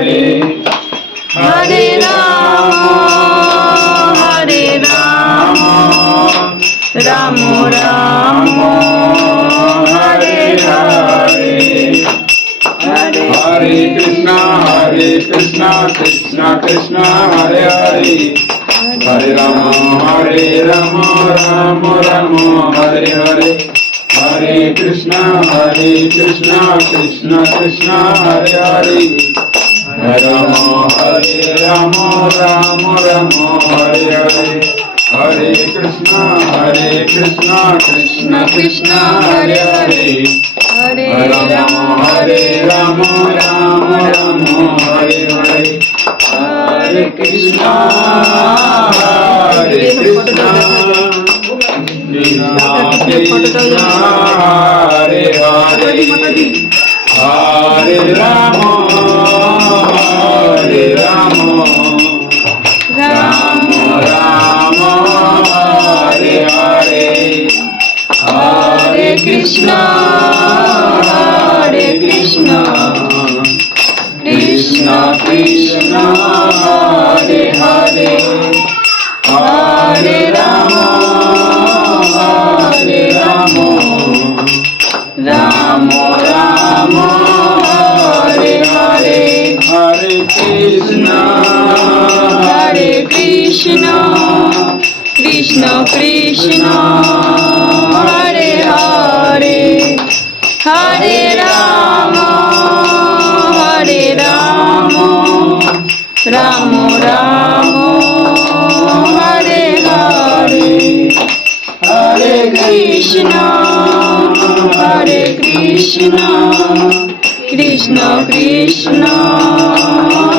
हरे हरे राम राम राम हरे हरे हरे कृष्णा कृष्णा कृष्णा हरे हरे हरे राम राम राम हरे हरे हरे कृष्णा कृष्णा कृष्णा हरे हरे हरे राम राम राम हरे हरे हरे कृष्णा कृष्णा कृष्णा हरे हरे हरे राम राम राम हरे हरे हरे कृष्णा कृष्णा कृष्णा हरे हरे हरे राम राम राम हरे हरे हरे कृष्णा कृष्णा कृष्णा हरे हरे हरे राम राम राम हरे हरे हरे कृष्णा कृष्णा कृष्णा हरे हरे हरे राम राम राम हरे हरे हरे कृष्णा कृष्णा कृष्णा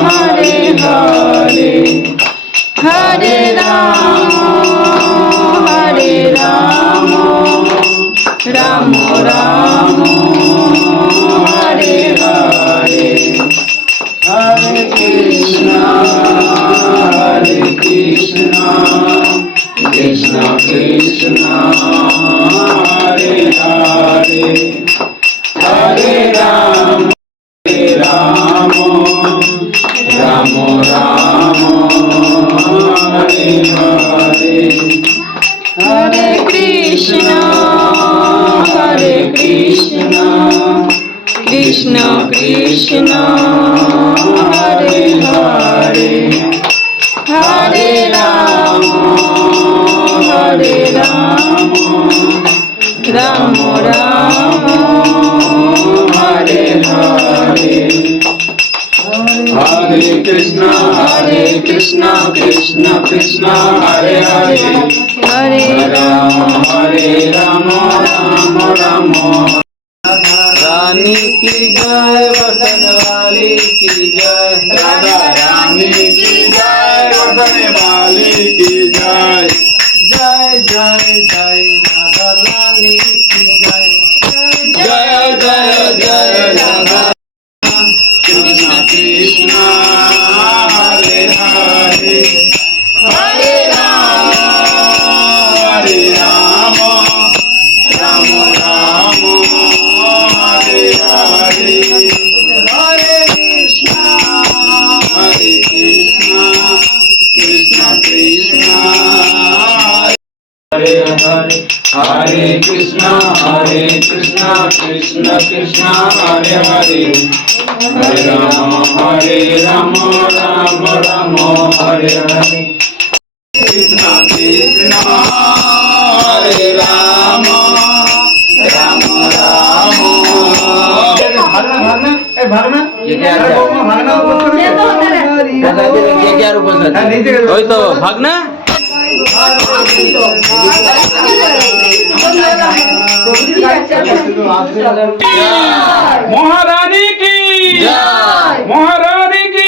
हरे हरे हरे राम राम राम हरे हरे हरे कृष्णा कृष्णा कृष्णा हरे हरे हरे राम राम राम हरे हरे हरे कृष्णा कृष्णा कृष्णा हरे हरे हरे राम राम राम हरे हरे हरे कृष्णा कृष्णा कृष्णा हरे हरे हरे राम राम रानी की जय वतन वाली की जय राधा रानी की जय वतन वाली की जय जय जय जय राधा रानी की जय जय जय जय राधा कृष्णा कृष्णा हरे हरे हरे राम राम राम हरे हरे हरे कृष्णा कृष्णा कृष्णा हरे हरे हरे कृष्णा कृष्णा कृष्णा हरे हरे हरे राम राम राम हरे हरे कृष्णा कृष्णा हरे राम राम राम भागना महारानी की महारानी की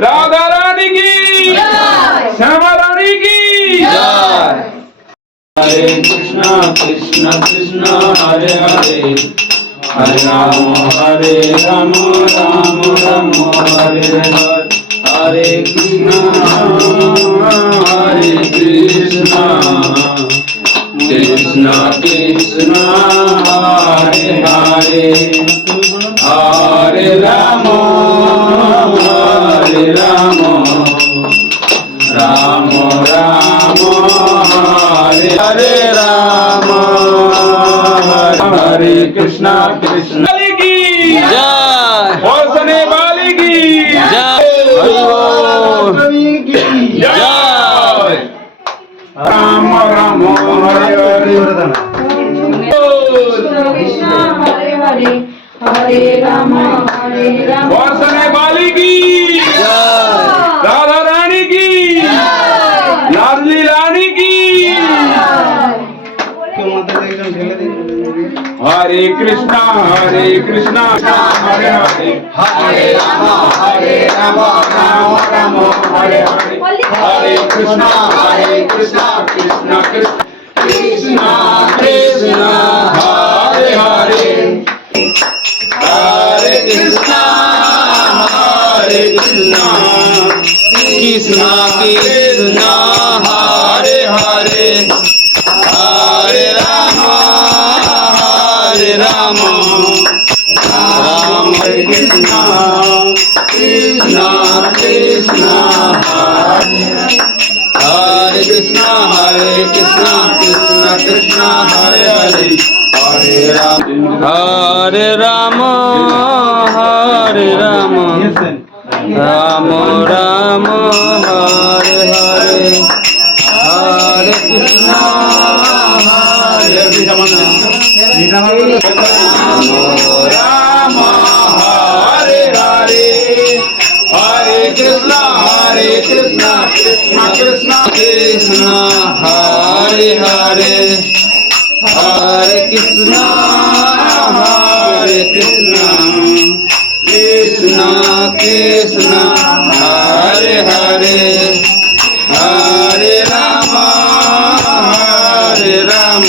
राधा रानी की श्यामा रानी की हरे कृष्णा कृष्णा हरे हरे हरे राम राम राम हरे हरे हरे कृष्णा कृष्णा कृष्णा हरे हरे हरे राम हरे कृष्णा हरे हरे हरे राम राम राम हरे हरे हरे कृष्णा कृष्णा कृष्णा कृष्णा हरे हरे हरे कृष्णा कृष्णा कृष्णा हरे हरे हरे राम राम हरे कृष्णा कृष्णा कृष्णा हरे कृष्णा कृष्णा कृष्णा हरे हरे हरे राम हरे राम राम राम हरे हरे हरे कृष्णा राम हरे हरे हरे कृष्णा कृष्णा कृष्णा कृष्णा हरे हरे हरे कृष्णा कृष्णा कृष्णा हरे हरे हरे राम राम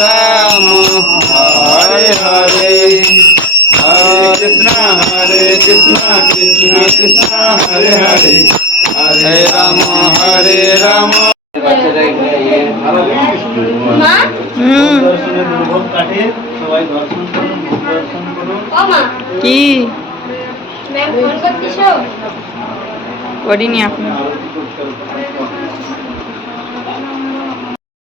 राम हरे हरे हरे कृष्णा कृष्णा हरे हरे हरे राम দর্শনের দুর্ভোগ কাটে, সবাই দর্শন করুন, গুরু দর্শন করুন। কি ম্যাম ফোন করতেছো? করিনি এখন আরতি করতে হবে।